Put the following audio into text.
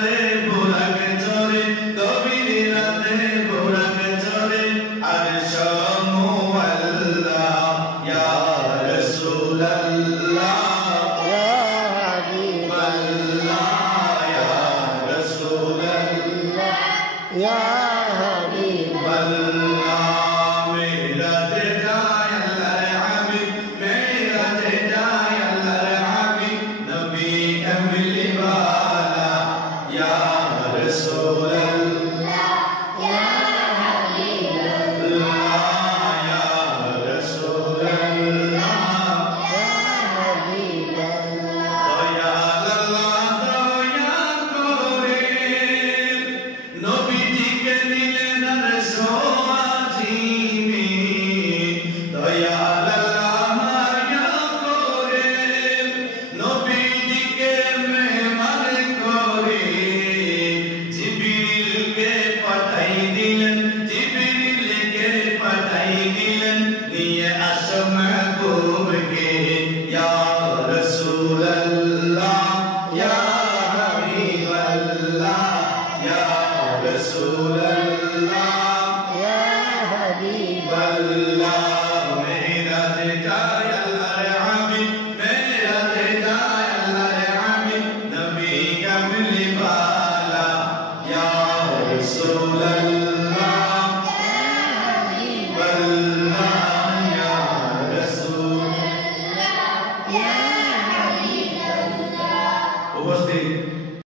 রাতে বুরাক চড়ে গভীর রাতে বুরাক চড়ে আরশ মুআল্লা ইয়া রাসূলুল্লাহ ইয়া হাবিবাল্লাহ ইয়া রাসূলুল্লাহ ইয়া হাবিবাল্লাহ মেরাজে যায় আল্লাহর হাবিব মেরাজে যায় আল্লাহর হাবিব নবী কামলি ওয়ালা ইয়া রাসূলুল্লাহ ইয়া হাবিবাল্লাহ ইয়া রাসূলুল্লাহ ইয়া হাবিবাল্লাহ দয়াল আল্লাহ দয়া করে নবীজিকে নিলেন আরশ আজিমে দয়াল আল্লাহ মায়া করে নবীজিকে মেহমান করে জিবরিলকে পাঠাই দিলেন জিবরিলকে পাঠাই দিলেন নিয়ে আসো মাহবুবকে ইয়া রাসূলুল্লাহ ইয়া হাবিবাল্লাহ ইয়া রাসূলুল্লাহ